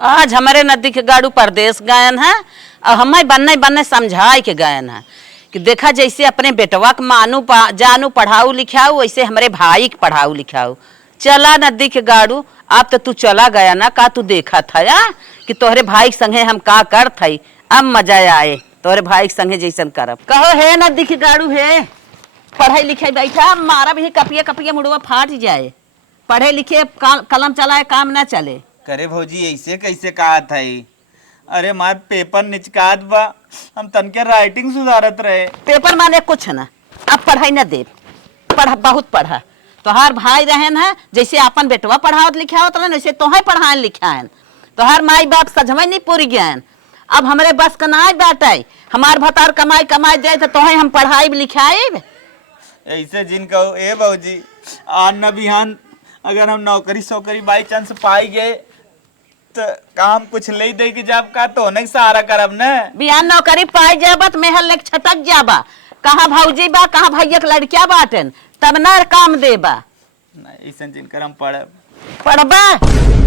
आज हमारे नदी के गाड़ू परदेश गयन है और हमें बनने बनने समझाए के गयन है कि देखा जैसे अपने बेटवा के जानू पढ़ाऊ लिखाऊ वैसे हमारे भाई के पढ़ाऊ लिखाऊ। चला नदी के गाड़ू अब तो तू चला गया ना का तू देखा था या कि तोहरे भाई के संगे हम का कर थई। अब मजा आए तोहरे भाई के संगे जैसन करब। कहो है नदी के गाड़ू है पढ़ाई लिखाई बैठा मारा भी कपिया कपिया मुड़वा फाट जाए। पढ़े लिखे कलम चलाए काम ना चले। करे भौजी ऐसे कैसे कहा था? अरे मार पेपर निचकात बा, हम तनके राइटिंग सुधारत रहे। पेपर माने कुछ ना, अब पढ़ाई न दे। पढ़ा बहुत पढ़ा तोहार भाई रहन है जैसे अपन बेटवा पढ़ावत लिखावत रहन वैसे तोहे पढ़ाएन लिखाएन। तोहार माई बाप सजमय नहीं पूरी गयन। अब हमारे बस का ना बाटे हमार भतार कमाई कमाई जाए तो तोहे हम पढ़ाई लिखाए। ऐसे जिन कहो ए भौजी आज न बिहान अगर हम नौकरी सोकरी बाई चांस पाई गए तो काम कुछ ले दे कि जब का तो नहीं सहारा करब न। बिहान नौकरी पाई जाबत मेहल लेक छटक जाबा कहाँ भौजी बा कहाँ भैया के लड़किया बाटन तब न काम देबा। ऐसा जिनकर हम पढ़ब पढ़बा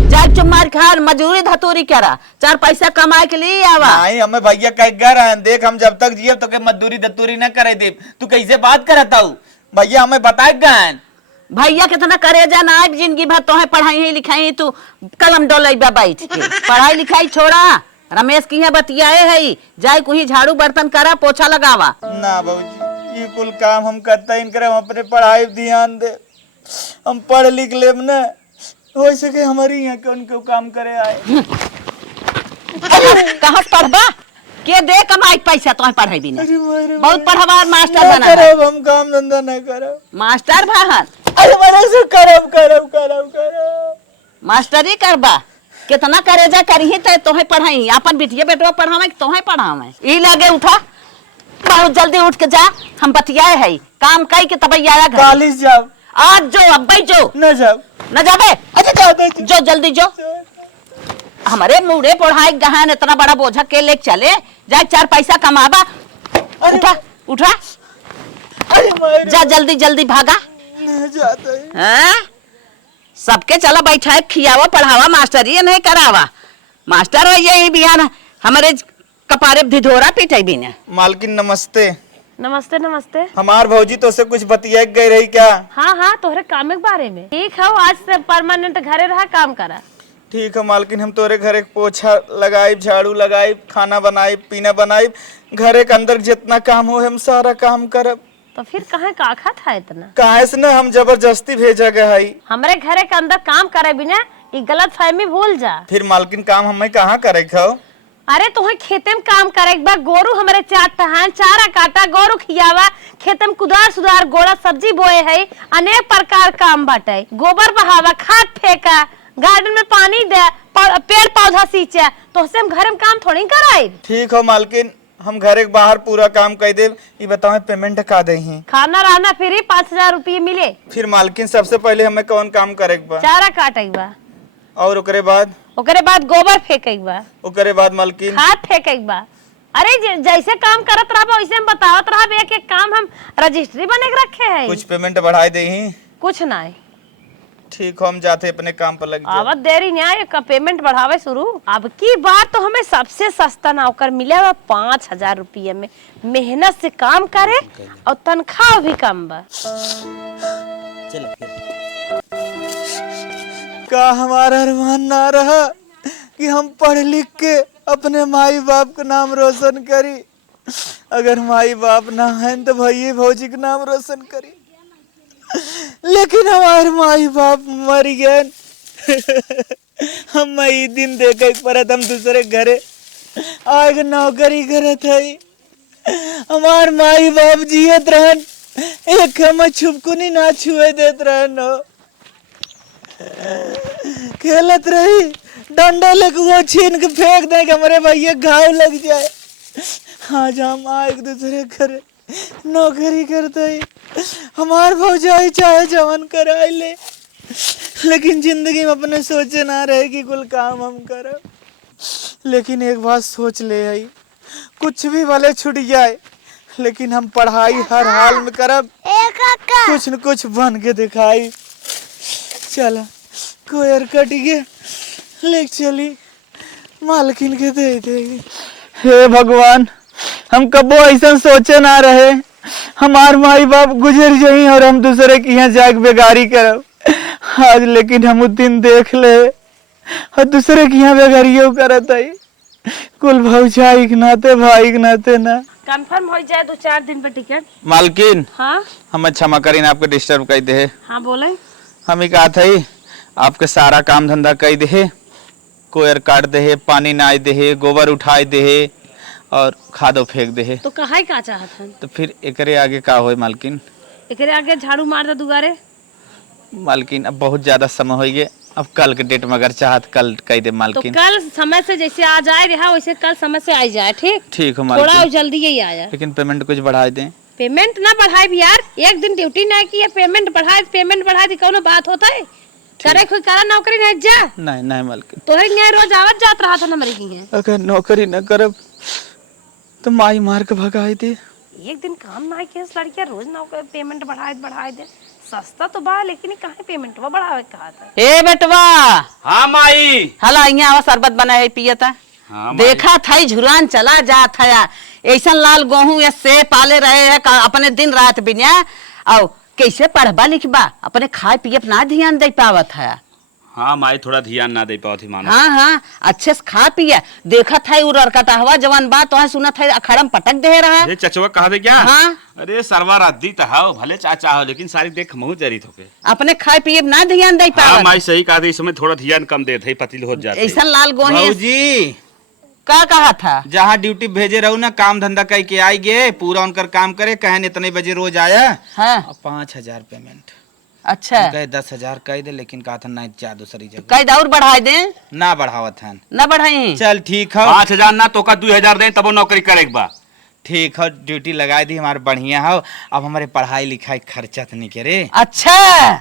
जाए चुमार खार मजूरी धतूरी करा चार पैसा कमाए के लिए आवा। नहीं हमें भैया कह गए देख हम जब तक जिये तो के मजदूरी धतूरी न करे दे। तू कैसे बात करता हूँ भैया हमें बताए गए भैया कितना करे जा ना जिंदगी भर तोहे पढ़ाई लिखाई तू कलम डोलेबा बैठ के पढ़ाई लिखाई छोड़ा। रमेश की बतियाए है जाए कुछ झाड़ू बर्तन करा पोछा लगावा। ना भौजी ये कुल काम हम करता इनकर हम अपने पढ़ाई ध्यान दे। हम पढ़ लिख लेब न हो सके हमारी यहाँ कौन क्यों काम करे आए। कहाँ पढ़बा के दे कमाई पैसा तो पढ़ाई भी नहीं बहुत पढ़वा मास्टर बना हम काम धंधा नहीं करब मास्टर भाहन करब मास्टरी करबा कितना करे जा करही ते तोहे पढ़ाई अपन बिटिया बेटवा पढ़ावे तोहे पढ़ावे। ई लगे उठा बहुत जल्दी उठ के जा हम बतियाए है काम कई के तब आया घर कॉलेज जाओ आज जो अब्बे जो न जाओ न जाबे अच्छा जो जल्दी जो हमारे मुड़े पढ़ाई गहन इतना बड़ा बोझा के ले चले जाए चार पैसा कमाबा। उठा उठा जा जल्दी जल्दी भागा सबके चला बैठा खियावा पढ़ावा मास्टरी नहीं करावा। मास्टर हो यही बिहान हमारे कपारे धिधोरा पीटे भी ने। मालकिन नमस्ते। नमस्ते नमस्ते। हमार भौजी तो से कुछ बतिया गई रही क्या? हाँ हाँ तोहरे काम के बारे में। ठीक है आज से परमानेंट घरे रहा काम करा। ठीक है मालकिन हम तोरे घर एक पोछा लगाई झाड़ू लगाई खाना बनाई पीना बनाई घरे के अंदर जितना काम हो हम सारा काम करब। तो फिर कहाँ काखा था इतना? कहाँ से न हम जबरदस्ती भेजा गया है। हमारे घरे के अंदर काम करे बिना ये गलत फहमी भूल जा। फिर मालकिन काम हमें कहाँ करे खाओ? अरे तुम्हें खेते में काम करे एक बार गोरू हमारे चारा काटा गोरू खियावा खेते में कुदार सुधार गोड़ा सब्जी बोए है अनेक प्रकार काम बाटे गोबर बहावा खाद फेंका गार्डन में पानी दे पेड़ पौधा सींचे तो हम घर में काम थोड़ी कराए। ठीक हो मालकिन हम घर के बाहर पूरा काम कर दे। ये बताओ पेमेंट का दे ही? खाना रहना फ्री 5000 रुपये मिले। फिर मालकिन सबसे पहले हमें कौन काम करे बा? चारा काटे बा और ओकरे बाद गोबर फेंके बा ओकरे बाद मालकिन खाद फेंके बा। अरे जैसे काम करत रहा वैसे हम बतावत रहा एक एक काम हम रजिस्ट्री बने के रखे है। कुछ पेमेंट बढ़ाए दे ही? कुछ नहीं। ठीक हो हम जाते अपने काम पर लग जाए। अब देरी नहीं आए का पेमेंट बढ़ावे शुरू। अब की बात तो हमें सबसे सस्ता नौकर मिले 5000 रुपये में मेहनत से काम करे और तनख्वाह भी कम बा। का हमारा अरमान ना रहा कि हम पढ़ लिख के अपने माई बाप का नाम रोशन करी। अगर माई बाप ना है तो भैया भौजी का नाम रोशन करी। लेकिन हमारे माई बाप मर गए। हम ई दिन देखे परत हम दूसरे घरे आग नौकरी करत है। हमार माई बाप जियत रहन एक हम छुपकुनी ना छुए देत रहन खेलत रही डंडा लेके वो छीन के फेंक दे हमारे भैया घाव लग जाए। आज हम एक दूसरे घर नौकरी करते ही हमार भौजाई चाहे जवन कराए ले लेकिन जिंदगी में अपने सोचे ना रहे कि कुल काम हम करब। लेकिन एक बात सोच ले आई कुछ भी भले छूट जाए लेकिन हम पढ़ाई हर हाल में करब कुछ न कुछ बन के दिखाई। चला कोयर कट गया ले चली मालकिन के दे देगी। हे भगवान, हम कबो ऐसा सोचे ना रहे हमार माई बाप गुजर जाई और हम दूसरे के यहाँ जाके बेगारी करब। आज लेकिन हम दिन देख ले और दूसरे के यहाँ बेगारियों करत आई। कुल भौजाई के नाते भाई के नाते ना। कंफर्म हो जाए 2-4 दिन पर टिकट। मालकिन, हाँ हम क्षमा करीन आपके डिस्टर्ब कर दे। हाँ बोले। हम ही कहा था आपके सारा काम धंधा कर दे, कोयर काट दे, पानी नाय दे, गोबर उठाए दे और खादो फेंक दे। तो कहा का चाहत हन? तो फिर एकरे आगे का होए मालकिन? एकरे आगे झाड़ू मार दे दुगारे। मालकिन अब बहुत ज्यादा समय हो गए, अब कल के डेट में अगर चाहत कल कह दे तो मालकिन। कल समय से जैसे आ जाए रहा वैसे कल समय से आ जाए। ठीक ठीक हो थोड़ा मालकिन, जल्दी ही आया। लेकिन पेमेंट कुछ बढ़ा दें। पेमेंट ना बढ़ाए भी यार, एक दिन ड्यूटी ना की पेमेंट बढ़ाए दी कौनो बात होता है? करे कोई करा नौकरी नहीं जा। नहीं नहीं मालकिन, तोहरे यहाँ रोज आवत जात रहा था ना मरी की है। अगर नौकरी न करब तो माई मार के भगाई दे। एक दिन काम ना किया लड़कियां रोज नौकरी पेमेंट बढ़ाए दे। सस्ता तो बा लेकिन काहे पेमेंट वो बढ़ावे कहा था? ए बेटवा, हाँ माई। हला यहाँ आवा शरबत बना है पियता। हाँ, देखा था झुरान चला जा था ऐसा लाल गेहूं या से पाले रहे है अपने दिन रात बिना। और कैसे पढ़बा लिखबा, अपने खाए पिए ना ध्यान दे पावत है। हाँ माई, थोड़ा ध्यान ना दे पाओ थी मानो। हाँ हाँ, अच्छे से खा पिया। देखा था लड़का हवा जवान बात तो सुना था अखाड़ा में पटक दे रहा। ये चचवा कहा दे क्या? हाँ। अरे सरवा रद्दी तो हाओ, भले चाचा हो लेकिन सारी देख महू जरित होके। अपने खाए पिए ना ध्यान दे हाँ पावत। माई सही कहा, इस समय थोड़ा ध्यान कम दे थे, पतिल हो जाते। ऐसा लाल गोही भाऊजी, का कहा था? जहाँ ड्यूटी भेजे रहू ना काम धंधा कह के आई गे, पूरा उनकर काम करे, कहन इतने बजे रोज आया। हाँ 5,000 पेमेंट। अच्छा, कहे 10,000 कह दे, लेकिन कहा था नहीं जा दूसरी जगह। कई दाऊर बढ़ाए दे ना बढ़ावत है। ना बढ़ाई। चल ठीक है, 5,000 ना तो का 2,000 दे तब नौकरी करे बा। ठीक है, ड्यूटी लगा दी हमारे बढ़िया हो। अब हमारे पढ़ाई लिखाई खर्चा तो नहीं करे। अच्छा,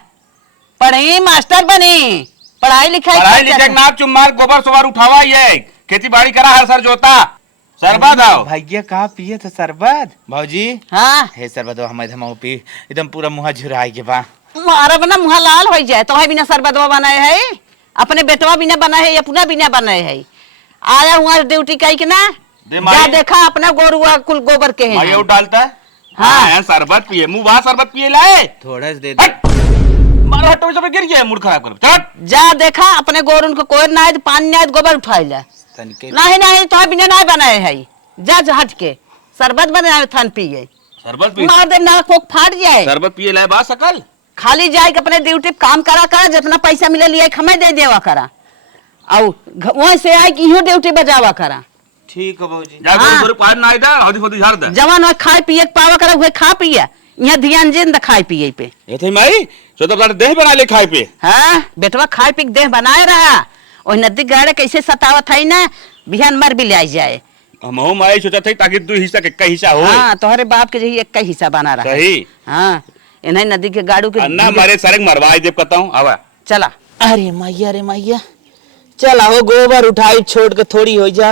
पढ़ी मास्टर बनी, पढ़ाई लिखाई नाप चुमार गोबर सोबर उठावा, ये खेती बाड़ी करा, हर सर जोता। शरबत आओ भैया कहा पिए तो शरबत। भाजी हाँ, हे शरबत हम पी, एकदम पूरा मुँह झुराई के बा। मारा बना मुँह लाल हो जाए तो बिना शरबतवा बनाए है, अपने बेटवा बिना बनाए है, अपना बिना बनाए है। आया हुआ ड्यूटी कही के ना जा देखा अपना गोरुआ कुल गोबर के माई है। वो डालता है। हाँ। शरबत पिए, मुँह वहाँ शरबत पिए लाए। थोड़ा से दे दे। मारा हटो सब गिर गया, मूड खराब कर। चट जा देखा अपने गोरुन को कोई ना पानी ना गोबर उठाई ले। नहीं नहीं तो बिना ना बनाए है, जा हट के शरबत बनाए थन पिए। शरबत पी, मार दे ना कोक फाट जाए। शरबत पिए लाए बा सकल। खाली जाए अपने ड्यूटी काम करा जितना पैसा मिले लिया हमें दे देवा करा, और वहां से आए कि इहो ड्यूटी बजावा करा। ठीक है भाजी। जा हाँ। गोर पार ना इधर हौदी फौदी झाड़ दे। जवान हो खाए पिए के पावा करा, हुए खा पिए यहाँ ध्यान जिंद खाए पिए पे। ये थे माई सो तो बार देह बना ले खाए पे। हाँ बेटवा खाए पी के देह बनाए रहा, और नदी गाड़े कैसे सतावत है ना, बिहान मर भी ले जाए। हम माई सोचा थे ताकि 2 हिस्सा के कई हिस्सा हो। हाँ तोहरे बाप के जही एक का हिस्सा बना रहा है। सही। हाँ इन्हें नदी के गाड़ू के अन्ना मारे सारे मरवाई देव कहता हूँ। आवा चला। अरे मैया चल आओ, गोबर उठाई छोड़ के थोड़ी हो जा।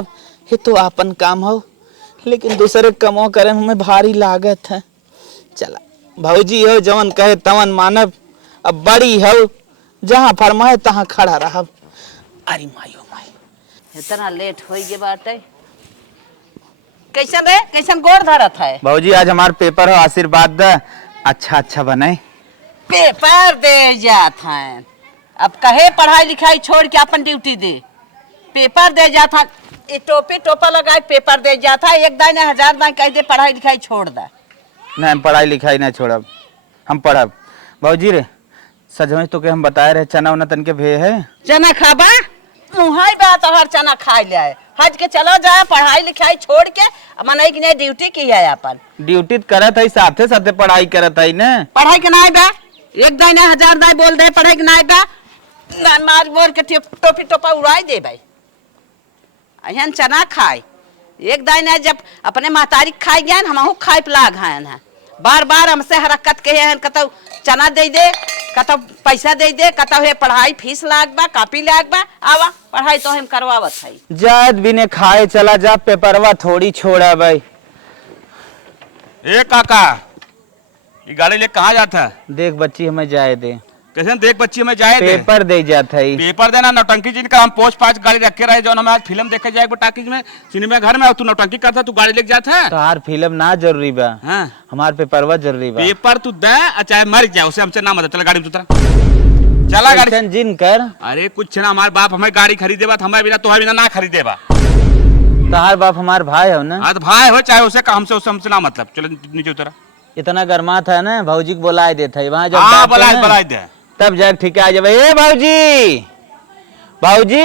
ये तो अपन काम हो, लेकिन दूसरे कमो करे हमें भारी लागत है। चला भौजी हो, जवन कहे तवन मानब। अब बड़ी हो, जहाँ फरमाए तहाँ खड़ा रह। अरे मायो माई, इतना लेट हो गए बाटे। कैसन रे, कैसन गोड़ धरत है? भौजी आज हमार पेपर हो, आशीर्वाद दे, अच्छा बने। पेपर दे जात हैं, अब कहे पढ़ाई लिखाई छोड़ के अपन ड्यूटी दे। पेपर दे जात है, ये टोपा लगाए पेपर दे जाता है। एक दाने 1000 दाने कह दे पढ़ाई लिखाई छोड़ दे। नहीं पढ़ाई लिखाई नहीं छोड़ब, हम पढ़ब। भौजी रे सजमई तो के हम बताए रहे चना उना तन के भे है। चना खाबा मुहाई बात हर चना खाई ले हज के चलो जाए, पढ़ाई लिखाई छोड़ के मन की नहीं ड्यूटी की है अपन। ड्यूटी करत है, साथे साथे पढ़ाई करत है ना। पढ़ाई के ना बा, एक दाने 1000 दाने बोल दे पढ़ाई के ना बा, मार बोल के टोपी टोपा उड़ाई दे भाई। अहन चना खाए एक दाने, जब अपने महतारी खाई गया हम खाए लाग है। बार बार हमसे हरकत के हैं, कतौ चना दे दे, कतौ पैसा दे दे, कतौ हे पढ़ाई फीस लाग बा, कॉपी लाग बा, आवा पढ़ाई तो हम करवावत है। जात बिने खाए चला जा, पेपरवा थोड़ी छोड़ा भाई। ए काका, ये गाड़ी ले कहाँ जाता है? देख बच्ची हमें जाए दे। कैसे देख बच्ची में जाए थे पेपर दे जात है। पेपर देना नौटंकी जी का हम पोछ पाछ गाड़ी रखे रहे जो हम आज फिल्म देखे जाए टाकीज में सिनेमा घर में तू नौटंकी करता तू गाड़ी लेके जाता है। तोहार फिल्म ना जरूरी बा, हाँ हमार पेपरवा जरूरी बा। पेपर तू दे चाहे मर जाए उसे हमसे ना मदद। चला गाड़ी में उतरा, चला गाड़ी। ऐसन जिन कर। अरे कुछ ना हमारे बाप हमें गाड़ी खरीदे बा हमें बिना तुम्हारे बिना ना खरीदे बा। तोहार बाप हमार भाई हो ना। हाँ तो भाई हो चाहे उसे हमसे ना मतलब। चलो नीचे उतरा। इतना गर्मा था ना भौजी को बुलाए देता है वहाँ जब हाँ जाते बुला ना, बुला दे। तब जाके ठीक आ जाए। ए भौजी, भौजी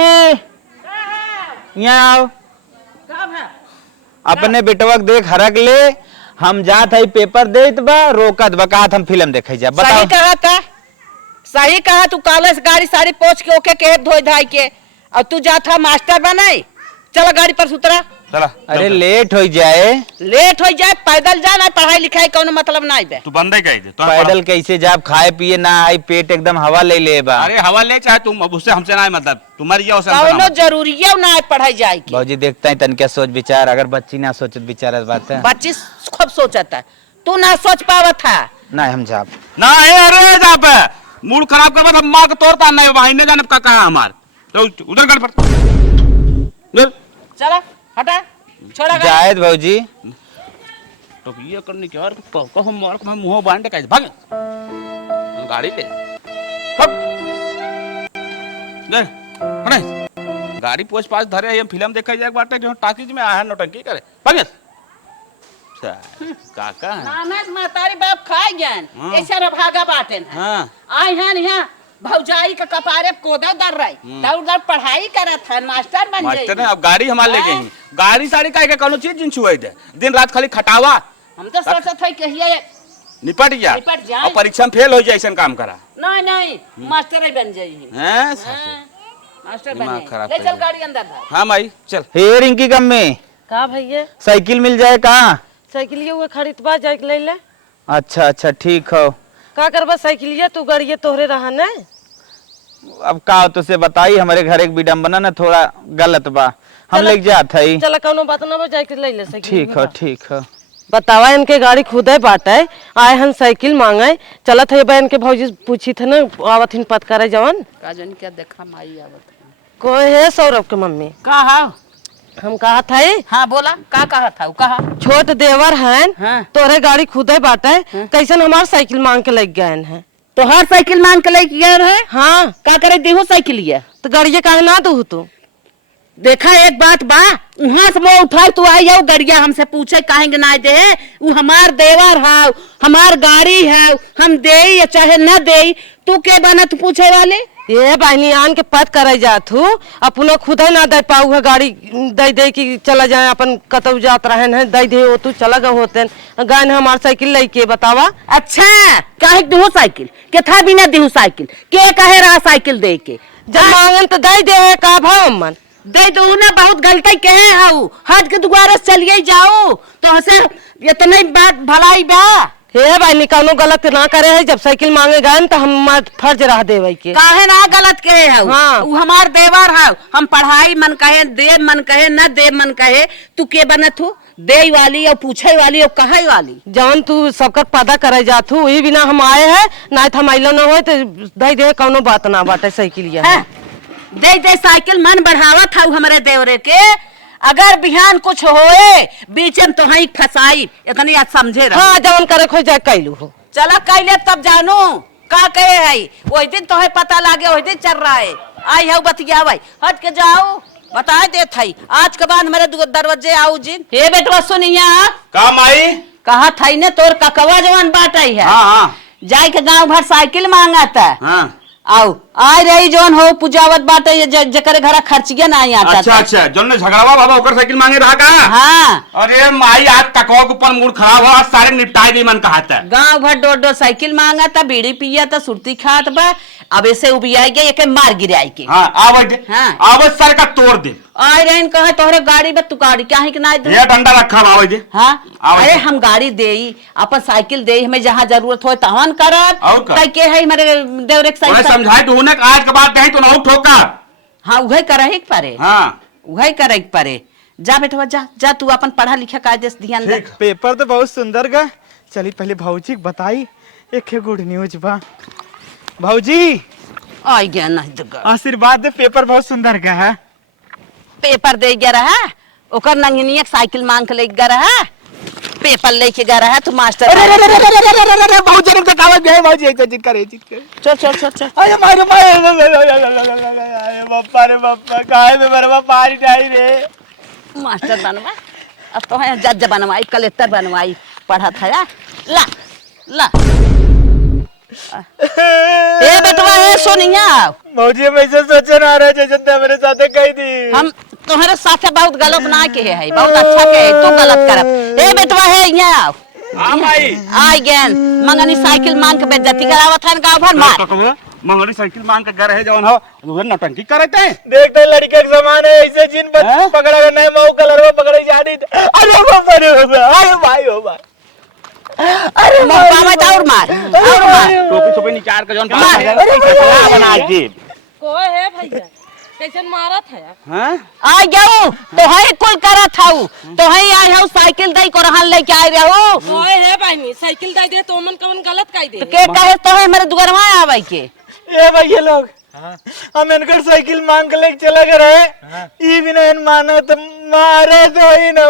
यहाँ आओ, अपने बेटवा के देख हरक ले। हम जात है पेपर देत बा, रोकत बा कहत हम फिल्म देखे जा। बताओ सही कहा था, सही कहा। तू कॉलेज गाड़ी सारी पोछ के ओके के धोई धाई के और तू जाता मास्टर बनाई। चला गाड़ी पर सुतरा। चला। अरे लेट हो जाए, लेट हो जाए पैदल जा ना, पढ़ाई लिखाई कोनो मतलब नहीं बे। तू बंदे गई थे तो पैदल कैसे जाब, खाए पिए ना आई, पेट एकदम हवा ले ले बा। अरे हवा ले चाहे तुम उससे हमसे ना मतलब तुम्हारी या उसे हमसे ना कोनो मतलब। जरूरी है ना पढ़ाई जाए की। भौजी देखता है तन क्या सोच विचार, अगर बच्ची ना सोचत विचार बात है बच्ची खूब सोचता है, तू ना सोच पावा था ना। हम जाब ना अरे जा पे मूड खराब कर मत मार के तोड़ता नहीं भाई ने जाने का कहा हमार। तो उधर गाड़ी पर चला हटा छोड़ा गाड़ी। जायद भौजी तो ये करने के और कहूं मार को मुंह बांध के भाग गाड़ी ले भाग ले अरे गाड़ी पोछ पाछ धरे हम फिल्म देखे जाए बाटे जो टाकीज में आया नौटंकी करे भाग काका नानक मातारी बाप खाए ज्ञान हाँ। ऐसा न भागा बाटेन है। हाँ आए हैं यहाँ भौजाई का कपारे कोदा दर रही दौड़ दौड़ पढ़ाई करत है, मास्टर बन मास्टर ने जाई। अब गाड़ी हमार ले हाँ। गई गाड़ी साड़ी काहे के कोनो चीज जिन छुआई दे दिन रात खाली खटावा हम तो सोचत है कि ये निपट जा निपट जाए। और परीक्षा में फेल हो जाए ऐसा काम करा नहीं नहीं मास्टर ही बन जाई। हैं हाँ, मास्टर बन दिमाग जाई। खराब ले कर चल दिया। गाड़ी अंदर धर। हाँ भाई चल। हे रिंकी कम्मे का भैया साइकिल मिल जाए कहाँ? साइकिलिया हुआ खरीदबा जाए ले ले। अच्छा अच्छा ठीक हो। का करबा साइकिलिया तू गाड़िया तोहरे रहा ना। अब का हो तो से बताई, हमारे घर एक विडम्बना ना थोड़ा गलत बा, हम चलो। लेके जात है। चला कौनो बात ना बा जाए ले ले साइकिल। ठीक हो ठीक हो। बतावा इनके गाड़ी खुदे बाटे आए हन साइकिल मांगे चलत है बहन के भौजी पूछी थे ना आवत हिन पत करे जवन काजन क्या देखा माई आवत कोई है सौरभ के मम्मी कहा। हम कहा था हाँ बोला का कहा था कहा। छोट देवर हैं हाँ। तोरे गाड़ी खुदे बाटे कैसन हमार साइकिल मांग के लग गए हैं। तो हर साइकिल मांग के लेके गया है। हाँ का करे देहो साइकिल ये तो गाड़िया काहे ना दू तू। देखा एक बात बा वहां से वो उठाई तू आई जाओ गड़िया हमसे पूछे काहेंगे ना दे वो हमार देवर है हमार गाड़ी है हम दे या चाहे न दे तू के बना तू पूछे वाले। ये बहनी आन के पत करे जात हूँ अपनो खुदे ना दे पाऊ है गाड़ी दे दे कि चला जाए अपन कतौ जात रहे हैं दे दे वो तू चला गए होते गाय हमार साइकिल लेके बतावा। अच्छा काहे देहो साइकिल के था बिना देहो साइकिल के कहे रहा साइकिल दे के जब मांगन तो दे दे है का भाव मन दे दो ना बहुत गलती के हाउ हट के दोबारा चलिए जाओ तो हसे इतने बात भलाई बा। हे भाई कौनो गलत ना करे है जब साइकिल मांगे गए तो हम फर्ज रह देवे के काहे ना गलत कहे है हाँ। वो हमार देवर है हम पढ़ाई मन कहे दे मन कहे न दे मन कहे तू के बनत हो दे वाली और पूछे वाली और कहे वाली जवन तू सबकर पता करे जात हूँ वही बिना हम आए हैं ना हम आइलो न हो तो दे दे कौनो बात ना बाटे साइकिल है? दे दे साइकिल मन बढ़ावा था हमारे देवरे के अगर बिहान कुछ होए बीच में तो ही फसाई इतनी आज समझे रहो। हाँ जवन करे खोज जाए कैलू हो चला कैले तब जानू का कहे है वही दिन तो है पता लागे वही दिन चल रहा है आई है बतिया भाई हट के जाओ बता दे थई आज के बाद मेरे दरवाजे आओ जिन हे बेटवा सुनिया काम आई कहा थई ने तोर ककवा जवान बाटाई है। हाँ हाँ जाए के गांव भर साइकिल मांगता हाँ आओ आ रही जोन हो पुजावत बाटे जकर घर खर्चिया ना आता अच्छा अच्छा जो ने झगड़ावा बाबा ओकर साइकिल मांगे रहा का। हाँ अरे माई आज तकवा के ऊपर मूड खराब हो आज सारे निपटाए नहीं मन कहा था। गांव भर डोर डोर साइकिल मांगा था बीड़ी पिया था सुरती खात बा अब ऐसे उबिया गया एक मार गिराई के। हाँ आवाज दे हाँ। आवाज सर का तोड़ दे आए रहे कहे तोहरे गाड़ी बा तू गाड़ी क्या है कि ना ये डंडा रखा आवाज दे। हाँ आवाज अरे दे। हम गाड़ी दे अपन साइकिल दे हमें जहाँ जरूरत हो तहन करब और का? कई के है हमारे देवरे के उन्हें साइकिल समझाए तो उन्हें आज के बाद कहीं तो ना ठोका। हाँ वही करे के परे हाँ वही करे के परे जा बेटवा जा जा तू अपन पढ़ा लिखा कायदे से ध्यान दे। पेपर तो बहुत सुंदर गा। चली पहले भौजी को बताई एक गुड न्यूज बा। भौजी आई गया नहीं तो आशीर्वाद दे, पेपर बहुत सुंदर का है। पेपर दे गया रहा ओकर नंगनी एक साइकिल मांग के ले गया रहा पेपर लेके गया रहा तू मास्टर बहुत जन से कागज गए भौजी ऐसे जिद करे चल चल चल चल अरे मारो बापा रे बापा काहे में बरवा पानी डाई रे। मास्टर बनवा अब तो है जज बनवाई कलेक्टर बनवाई पढ़ा था या ला ला ए बेटवा ए सोनिया भौजी हम ऐसे सोचे ना रहे जैसे मेरे साथ कही थी। हम तुम्हारे साथ बहुत गलत ना के है बहुत अच्छा के है तू गलत करत ए बेटवा है यहाँ आओ हां भाई आई गैन मंगनी साइकिल मांग के बेइज्जती करावत है गांव भर मार मंगनी साइकिल मांग के घर है जवन हो उधर नौटंकी करते हैं। देखते लड़के के समान है ऐसे जिन पकड़ा कर नहीं मऊ कलर में पकड़े जानी। अरे बाबा रे बाबा अरे भाई हो भाई अरे मौका में और मार टोपी टोपी निकाल के जवन बना दे कोई है भैया कैसन मारत है हां आ गयो तो है कुल करत हूं तो है आई हूं साइकिल दई को रहन लेके आई रहू कोई है बहनी साइकिल दे दे तो मन कवन गलत कह दे के कहे तो है मेरे दुगरवा आवे के ए भाई ये लोग हम इनकर साइकिल मांग के लेके चला गए रहे ई बिना इन मानो तो मारे तो ही न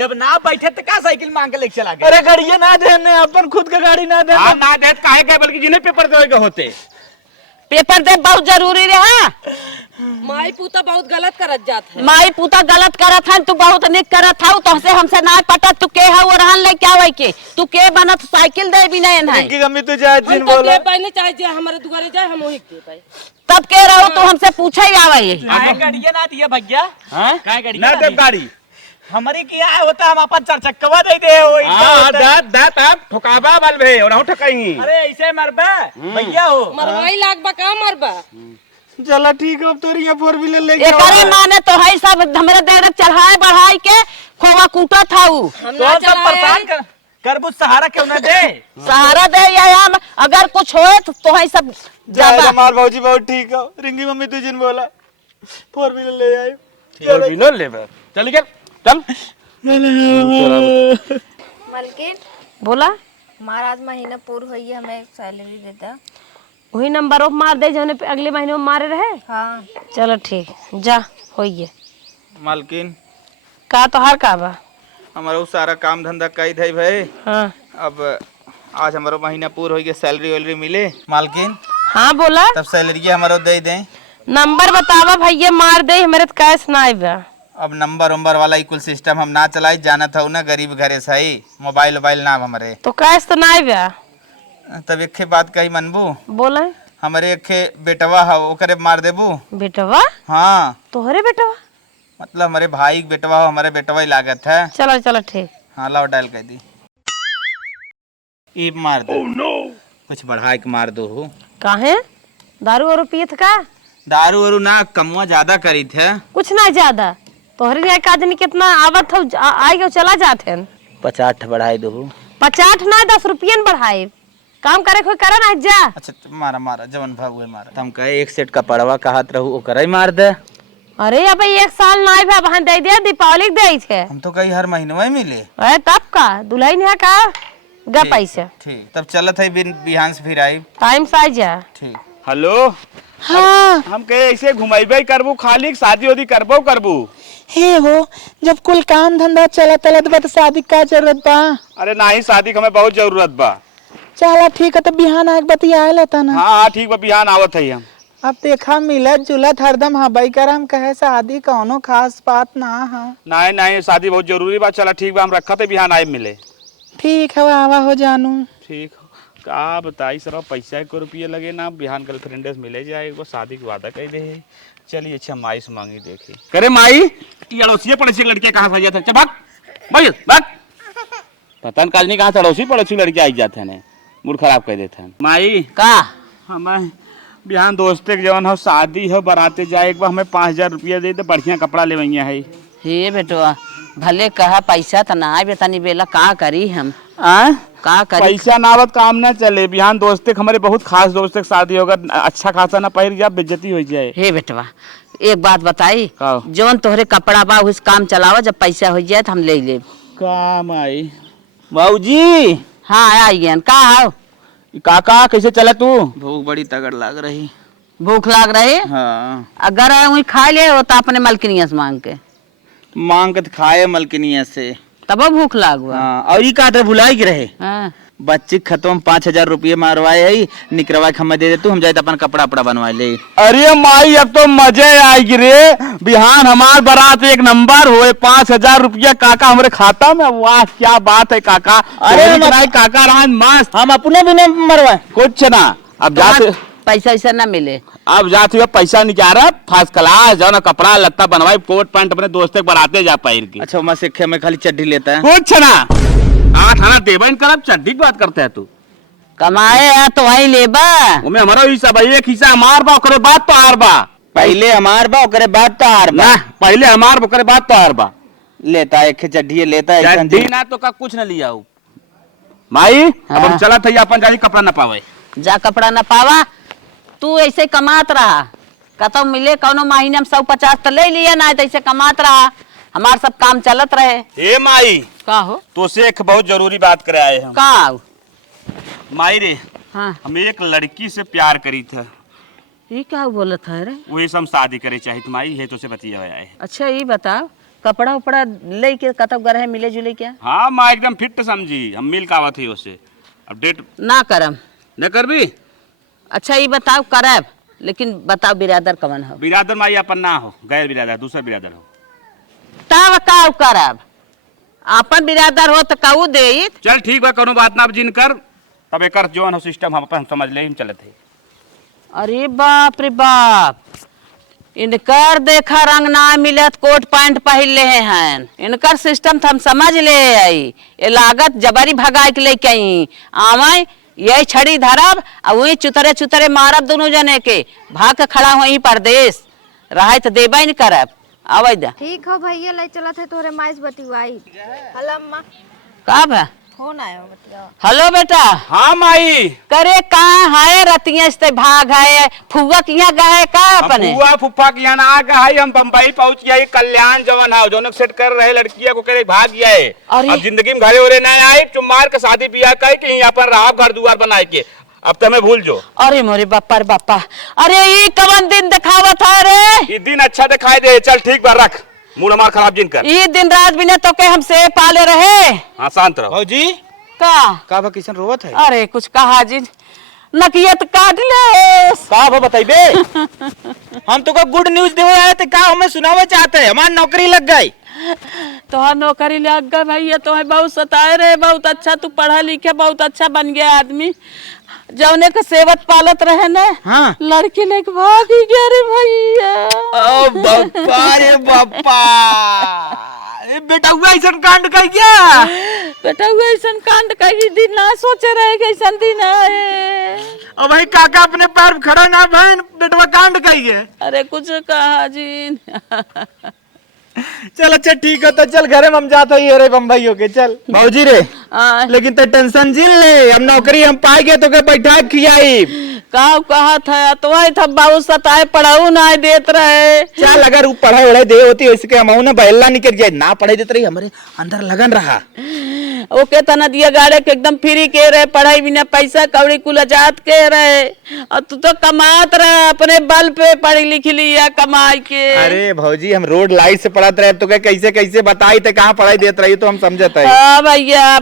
जब ना बैठे तो का साइकिल मांग के लेके चला गया। अरे गाड़ियां ना देने अपन खुद का गाड़ी ना दे हां ना दे काहे के बल्कि जिन्हें पेपर देवे होते पेपर दे बहुत जरूरी रहा माई पूता बहुत गलत करत जात है माई पूता गलत करत है तू बहुत निक करत हूं तो से हमसे ना पटत तू के है वो रहन लेके आवे के तू के बनत साइकिल दे भी नहीं है इनकी गम्मी तू जाए दिन बोला बहनी चाहे जे हमारे दुआरे जाए हम वही के भाई तब के रहो तू हमसे पूछे ही आवे काहे गाड़ियां ना दिए भैया हां काहे गाड़ी ना दे गाड़ी हमारी किया है होता हम अपन चार चक्कवा दे दे ओई हां दात दात अब ठोकाबा बल भे और हम ठकाई अरे ऐसे मरबा भैया हो मरवाई लाग बा का मरबा चला ठीक है अब तो ये 4 व्हीलर लेके एकरे माने तो है सब हमरे देर चढ़ाए बढ़ाई के खोवा कूटा था हम तो ना हम सब परेशान चलाए करबू सहारा क्यों ना दे सहारा दे या हम अगर कुछ होए तो है सब जाए जाबा मार भौजी बहुत ठीक है। रिंगी मम्मी तू जिन बोला 4 व्हीलर ले आई फोर व्हीलर लेबे चल के चल मालकिन बोला हमारा आज महीना पूरा होइए हमें सैलरी देता। वही नंबर ऑफ मार दे जौने पे अगले महीने में मारे रहे हाँ चलो ठीक जा होइए मालकिन का तो हर का बा हमारा वो सारा काम धंधा कई थे भाई हाँ अब आज हमारा महीना पूरा हो गया सैलरी वैलरी मिले मालकिन हाँ बोला तब सैलरी हमारा दे दें। नंबर बतावा भैया मार दे हमारे तो कैश ना आइबा अब नंबर उम्बर वाला कुल सिस्टम हम ना चलाई जाना था ना गरीब घरे सही मोबाइल वोबाइल ना हमारे तो कैश तो ना आइबा तब एक बात कही मनबू बोले हमारे एक बेटवा है ओकरे मार देबू। बेटवा हाँ तोहरे बेटवा मतलब हमारे भाई के बेटवा हो हमारे बेटवा ही लागत है। चलो चलो ठीक हाँ लाओ डाल कर दी ई मार दो कुछ बढ़ा के मार दो हो काहे दारू और पियत का दारू वारू ना कमुआ ज्यादा करी थे कुछ ना ज्यादा तोहरे लिए एक आदमी कितना आवत हो आई के चला जाते 50 बढ़ाई दो। 50 ना 10 रुपये बढ़ाए काम करे कोई करे ना जा अच्छा मारा मारा जवन भाव हुए मारा हम कहे एक सेट का पड़वा कहत रहू ओकर ही मार दे। अरे अब एक साल ना आइबा बहन दे दे दीपावली के दे छे हम तो कहीं हर महीने में मिले। अरे तब का दुल्हन है का गा पैसा ठीक तब चलत है बिहान से फिर आई टाइम से आ जा ठीक। हेलो हाँ हम कहे ऐसे घुमाइबे करबू खाली शादी वादी करबू हे हो जब कुल काम धंधा चलत बा तो शादी का जरूरत बा। अरे नहीं शादी के हमें बहुत जरूरत बा। चला ठीक है तो बिहान आके बतिया लेता ना। हाँ ठीक बा बिहान आवत है हम। अब देखा मिलत जुलत हरदम हबाई कर हम कहे शादी कौनो खास बात ना है। नहीं नहीं शादी बहुत जरूरी बा चला ठीक बा हम रखा थे बिहान आए मिले। ठीक है आवा हो जानू ठीक का बताई सर पैसा को रुपये लगे ना बिहान गर्लफ्रेंड से मिले जाए एक शादी की वादा कर दे। चलिए अच्छा माई से मांगी देखी करे माई ये अड़ोसी पड़ोसी लड़के कहाँ से जाते भाग भाग भाग पता नहीं काजनी कहाँ से अड़ोसी पड़ोसी लड़के आई जाते हैं मूड खराब कर देते हैं। माई का हमें बिहान दोस्ते के जवन हो शादी हो बराते जाए एक बार हमें 5000 रुपया दे तो बढ़िया कपड़ा ले वही है। हे बेटवा भले कहा पैसा तो ना आए तनी बेला का करी हम का करी पैसा नावत काम ना चले बिहान दोस्ते हमारे बहुत खास दोस्त शादी होगा अच्छा खासा ना पहर जा बेइज्जती हो जाए। हे बेटवा एक बात बताई का जवन तोहरे कपड़ा बा उस काम चलावा जब पैसा हो जाए तो हम ले ले काम आई बाबूजी हाँ आई गन का आओ काका कैसे चला तू? भूख बड़ी तगड़ लग रही। भूख लाग रही? हाँ अगर वही खा ले हो तो अपने मलकिनिया से मांग के, मांग के खाए मलकिनिया से। तब भूख लाग हुआ। हाँ और ये कहा था भुलाई के रहे हाँ। बच्चे खत्म 5,000 रुपये मारवाए है निकरवा के हमें दे दे तू, हम जाए तो अपन कपड़ा अपड़ा बनवा ले। अरे माई अब तो मजे आएगी रे, बिहान हमार बारात एक नंबर हुए 5,000 रुपया काका हमारे खाता में। वाह क्या बात है काका। अरे काका राज मस्त, हम अपने भी नहीं मरवाए कुछ ना। अब जाते पैसा ऐसा ना मिले, अब जाते हुए पैसा निकाल रहा फर्स्ट क्लास, जाओ ना कपड़ा लत्ता बनवाई, कोट पैंट अपने दोस्त के बराते जा पाई की। अच्छा मैं सिक्के में खाली चड्डी लेता है। कुछ ना 8 आना देबा इनका, अब चड्डी की बात करते है तू। कमाए है तो वही लेबा। उमे हमारा हिस्सा भाई, एक हिस्सा हमार बा ओकरे बाद तो हार बा। पहले हमार बा ओकरे बाद तो हार बा। ना पहले हमार ओकरे बाद तो हार बा। लेता है एक चड्डी लेता है ऐसा चड्डी ना तो का कुछ ना लिया हूँ माई। अब हम हाँ। चला था अपन जाई कपड़ा ना पावे। जा कपड़ा न पावा, तू ऐसे कमात रहा, कतो मिले कौनो महीने में 150 तो ले लिया ना, तो ऐसे कमात रहा, हमार सब काम चलत रहे। ए माई का हो? तो से एक बहुत जरूरी बात करे आए हम। का? माई रे, हाँ। हम एक लड़की से प्यार करी था, ये क्या बोलत है रे? वही से हम शादी करे चाहिए माई, ये तो से बतिया आए। अच्छा ये बताओ, कपड़ा उपड़ा ले के कतब गए मिले जुले क्या? हाँ माँ एकदम फिट समझी, हम मिल कावत ही उससे। अब डेट ना करम। न कर भी। अच्छा ये बताओ करब, लेकिन बताओ बिरादर कवन हो? बिरादर माई अपन ना हो, गैर बिरादर दूसरा बिरादर हो। तब का करब? अपन बिरादर हो तो कहू दे। चल ठीक बा, कोनो बात ना जिन कर, तब एक जोन हो सिस्टम हम अपन समझ ले, हम चलत है। अरे बाप रे बाप, इनकर देखा रंग ना मिलत, कोट पैंट पहन ले हैं, इनकर सिस्टम तो हम समझ ले आई। ये लागत जबरी भगाई के लेके आई आवाई, यही छड़ी धरब और वही चुतरे चुतरे मारब, दोनों जने के भाग के खड़ा हो परदेश रहा तो देबा ही नहीं करब। आवे दा ठीक हो भैया, ले चला थे तोरे माइस बतिवाई। हेलो अम्मा, कब है? फोन आयो बतिया। हेलो बेटा। हाँ माई। करे कहाँ है रतिया से भाग है, फुआ किया गए का अपने? फुआ फुफा की ना आ गए, हम बम्बई पहुंच गए, कल्याण जवन है जोन सेट कर रहे लड़किया को करे भाग गया है। अरे। अब जिंदगी में घरे हो रहे ना आए, चुम्मार के शादी ब्याह कही कि यहाँ पर रहा घर दुआर बनाए के, अब तो मैं भूल जो। अरे मोरे बापा रे बापा, अरे ये कवन दिन दिखावत है रे? ये दिन अच्छा दिखाई दे, चल ठीक बा रख, मूड हमार खराब जिन कर। ये दिन रात बिना तो के हमसे पाले रहे। हाँ शांत रहो। भौजी का? बा किशन रोवत है? अरे कुछ कहा जी, नकियत काट ले। का बा बताइबे? हम तो का गुड न्यूज देवे आए थे, का हमें सुनावे चाहते हैं, हमारी नौकरी लग गई। तो नौकरी लग गए भैया, तो है बहुत सताए रे, बहुत अच्छा तू पढ़ा लिखे, बहुत अच्छा बन गया आदमी। जौने के सेवत पालत रहे ना, हाँ। लड़की लेके भागी गया रे भैया। ओ बापा रे बापा, बेटा हुआ ऐसा कांड कर गया। बेटा हुआ ऐसा कांड कही दिन ना सोचे रहे, ऐसा दिन आए। और भाई काका अपने पैर पे खड़ा ना बहन, बेटवा कांड कही है। अरे कुछ कहा जी। चल अच्छा ठीक है, तो चल घरे हम जाते ही रे बम्बई होके। चल भौजी रे, लेकिन तो टेंशन जिन ले, हम नौकरी हम पाए गए तो के बैठा खियाई। कहा था तो वही था, बहुत सताए, पढ़ाऊ ना देत रहे। चल अगर वो पढ़ाई वढ़ाई दे होती इसके हम ना बहला निकल जाए, ना पढ़ाई देते रही, हमारे अंदर लगन रहा। ओके तना दिया गाड़े के एकदम फ्री के रहे, पढ़ाई बिना पैसा कौड़ी कुल आजाद के रहे, और तू तो कमात रहे अपने बल पे, पढ़ी लिख लिया कमाई के। अरे भौजी हम रोड लाइट से पढ़ाते रहे, तो कैसे कैसे बताई थे कहाँ पढ़ाई देते रही, तो हम समझते हैं। हाँ भैया।